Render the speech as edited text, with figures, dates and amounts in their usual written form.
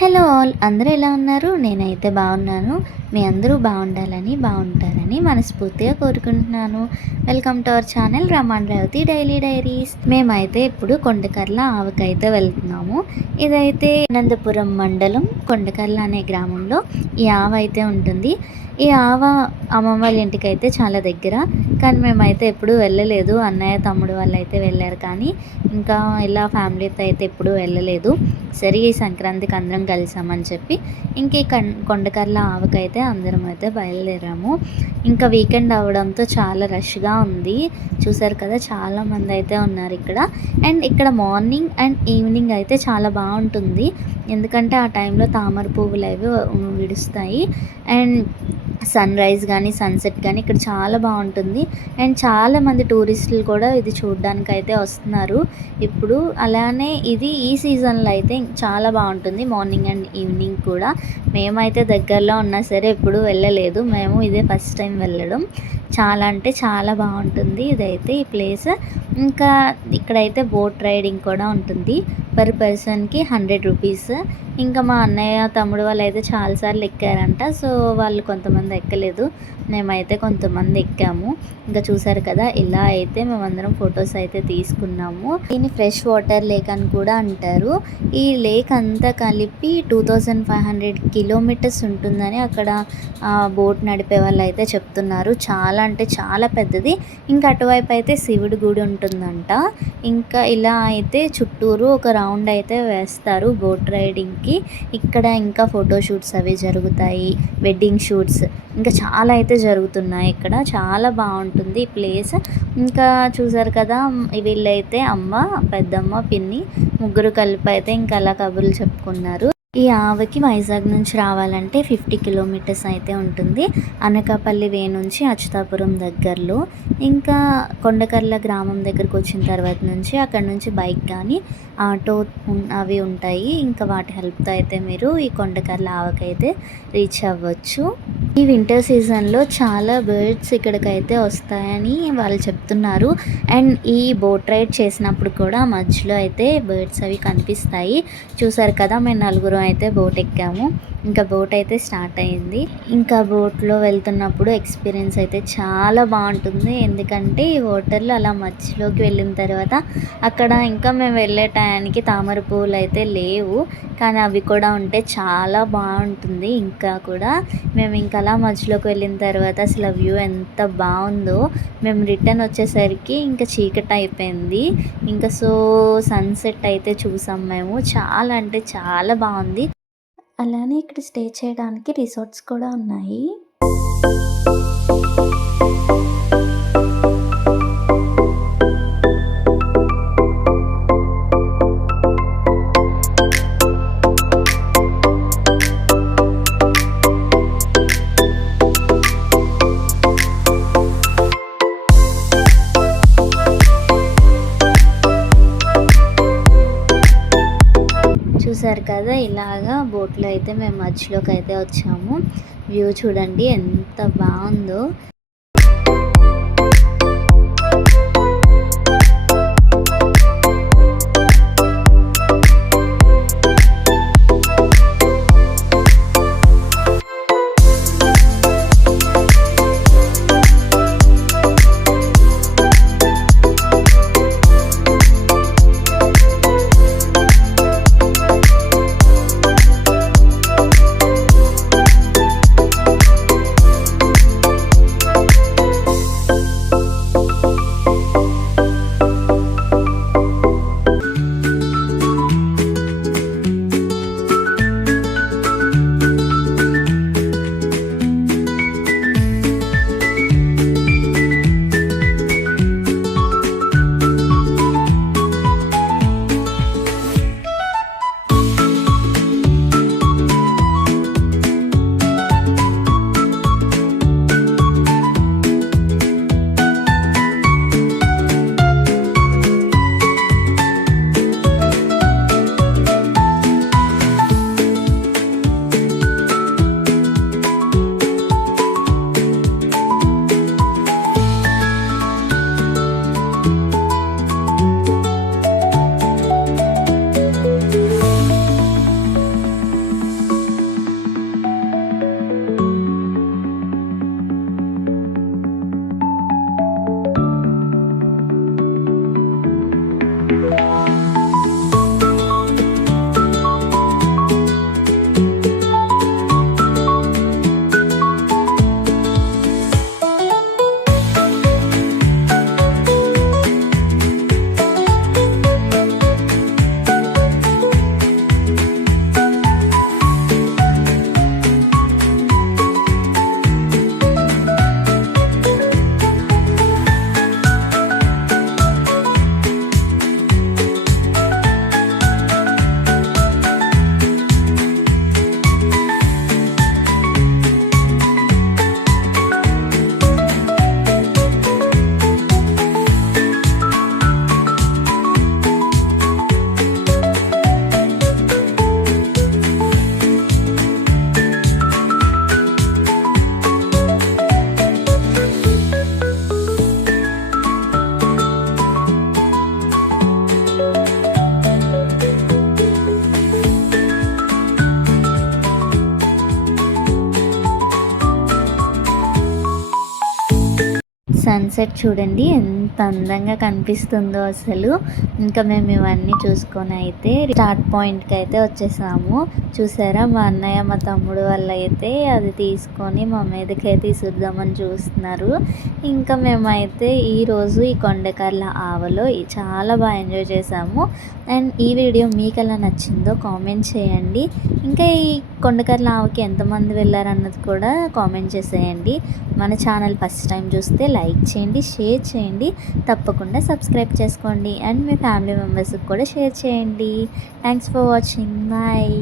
Hello all, అందరూ ఎలా ఉన్నారు? నేనైతే బాగున్నాను. మీ అందరూ బాగుండాలని, బాగుంటారని మనస్ఫూర్తిగా కోరుకుంటున్నాను. Welcome to our channel Raman Revathi daily diaries. మేమైతే ఇప్పుడు కొండకర్ల ఆవకైతే వెళ్తున్నాము. ఇదైతే అనంతపురం మండలం కొండకర్ల అనే గ్రామంలో ఈ ఆవ అయితే ఉంటుంది. ఈ ఆవ అమ్మమ్మ వాళ్ళ ఇంటికైతే చాలా దగ్గర, కానీ మేమైతే ఎప్పుడూ వెళ్ళలేదు. అన్నయ్య తమ్ముడు వాళ్ళు అయితే వెళ్ళారు, కానీ ఇంకా ఇలా ఫ్యామిలీతో అయితే ఎప్పుడూ వెళ్ళలేదు. సరే ఈ సంక్రాంతికి అందరం కలిసామని చెప్పి ఇంక ఈ కొండకర్ల ఆవకైతే అందరం అయితే బయలుదేరాము. ఇంకా వీకెండ్ అవడంతో చాలా రష్గా ఉంది. చూసారు కదా, చాలామంది అయితే ఉన్నారు ఇక్కడ. అండ్ ఇక్కడ మార్నింగ్ అండ్ ఈవినింగ్ అయితే చాలా బాగుంటుంది, ఎందుకంటే ఆ టైంలో తామర పువ్వులు అవి విడుస్తాయి. అండ్ సన్ రైజ్ కానీ సన్సెట్ కానీ ఇక్కడ చాలా బాగుంటుంది. అండ్ చాలామంది టూరిస్టులు కూడా ఇది చూడడానికి అయితే వస్తున్నారు ఇప్పుడు. అలానే ఇది ఈ సీజన్లో అయితే చాలా బాగుంటుంది, మార్నింగ్ అండ్ ఈవినింగ్ కూడా. మేమైతే దగ్గరలో ఉన్నా సరే ఎప్పుడు వెళ్ళలేదు, మేము ఇదే ఫస్ట్ టైం వెళ్ళడం. చాలా అంటే చాలా బాగుంటుంది ఇదైతే ఈ ప్లేస్. ఇంకా ఇక్కడైతే బోట్ రైడింగ్ కూడా ఉంటుంది, పర్ పర్సన్కి 100 రూపీస్. ఇంకా మా అన్నయ్య తమ్ముడు వాళ్ళు అయితే చాలాసార్లు ఎక్కారంట, సో వాళ్ళు కొంతమంది ఎక్కలేదు, మేమైతే కొంతమంది ఎక్కాము. ఇంకా చూసారు కదా, ఇలా అయితే మేమందరం ఫొటోస్ అయితే తీసుకున్నాము. దీన్ని ఫ్రెష్ వాటర్ లేక్ అని కూడా అంటారు. ఈ లేక్ అంతా కలిపి 2500 కిలోమీటర్స్ ఉంటుందని అక్కడ బోట్ నడిపే వాళ్ళు అయితే చెప్తున్నారు. చాలా అంటే చాలా పెద్దది. ఇంకా అటువైపు అయితే శివుడి గుడి ఉంటుందంట. ఇంకా ఇలా అయితే చుట్టూరు ఒక రౌండ్ అయితే వేస్తారు బోట్ రైడింగ్కి. ఇక్కడ ఇంకా ఫోటోషూట్స్ అవి జరుగుతాయి, వెడ్డింగ్ షూట్స్ ఇంకా చాలా అయితే జరుగుతున్నాయి ఇక్కడ. చాలా బాగుంటుంది ఈ ప్లేస్. ఇంకా చూసారు కదా, వీళ్ళైతే అమ్మ, పెద్దమ్మ, పిన్ని ముగ్గురు కలిపి అయితే ఇంకా అలా కబుర్లు చెప్పుకున్నారు. ఈ ఆవకి వైజాగ్ నుంచి రావాలంటే 50 కిలోమీటర్స్ అయితే ఉంటుంది, అనకాపల్లి వే నుంచి అచ్యుతాపురం దగ్గరలో. ఇంకా కొండకర్ల గ్రామం దగ్గరకు వచ్చిన తర్వాత నుంచి అక్కడ నుంచి బైక్ కానీ ఆటో అవి ఉంటాయి. ఇంకా వాటి హెల్ప్తో అయితే మీరు ఈ కొండకర్ల ఆవకైతే రీచ్ అవ్వచ్చు. ఈ వింటర్ సీజన్లో చాలా బర్డ్స్ ఇక్కడికైతే వస్తాయని వాళ్ళు చెప్తున్నారు. అండ్ ఈ బోట్ రైడ్ చేసినప్పుడు కూడా మధ్యలో అయితే బర్డ్స్ అవి కనిపిస్తాయి. చూసారు కదా, మేము నలుగురు అయితే బోట్ ఎక్కాము. ఇంకా బోట్ అయితే స్టార్ట్ అయింది. ఇంకా బోట్లో వెళ్తున్నప్పుడు ఎక్స్పీరియన్స్ అయితే చాలా బాగుంటుంది, ఎందుకంటే ఈ వాటర్లో అలా మధ్యలోకి వెళ్ళిన తర్వాత అక్కడ ఇంకా మేము వెళ్ళే టయానికి తామర పువ్వులు అయితే లేవు, కానీ అవి కూడా ఉంటే చాలా బాగుంటుంది. ఇంకా కూడా మేము ఇంకా అలా మధ్యలోకి వెళ్ళిన తర్వాత అసలు వ్యూ ఎంత బాగుందో. మేము రిటర్న్ వచ్చేసరికి ఇంకా చీకటి అయిపోయింది. ఇంకా సో సన్సెట్ అయితే చూసాం మేము. చాలా అంటే చాలా బాగుంది. అలానే ఇక్కడ స్టే చేయడానికి రిసార్ట్స్ కూడా ఉన్నాయి. చూసారు కదా, ఇలాగా బోట్లో అయితే మేము మధ్యలోకి అయితే వచ్చాము. వ్యూ చూడండి ఎంత బాగుందో. సన్సెట్ చూడండి ఎంత అందంగా కనిపిస్తుందో అసలు. ఇంకా మేము ఇవన్నీ చూసుకొని అయితే స్టార్ట్ పాయింట్కి అయితే వచ్చేసాము. చూసారా మా అన్నయ్య మా తమ్ముడు వాళ్ళు అయితే అది తీసుకొని మా మీదకైతే ఇసురుదామని చూస్తున్నారు. ఇంకా మేమైతే ఈరోజు ఈ కొండకర్ల ఆవలో చాలా బాగా ఎంజాయ్ చేసాము. అండ్ ఈ వీడియో మీకు ఎలా నచ్చిందో కామెంట్ చేయండి. ఇంకా ఈ కొండకర్ల ఆవకి ఎంతమంది వెళ్ళారన్నది కూడా కామెంట్ చేసేయండి. మన ఛానల్ ఫస్ట్ టైం చూస్తే లైక్ చేయండి, షేర్ చేయండి, తప్పకుండా సబ్స్క్రైబ్ చేసుకోండి అండ్ మీ ఫ్యామిలీ మెంబర్స్కి కూడా షేర్ చేయండి. Thanks for watching. బాయ్.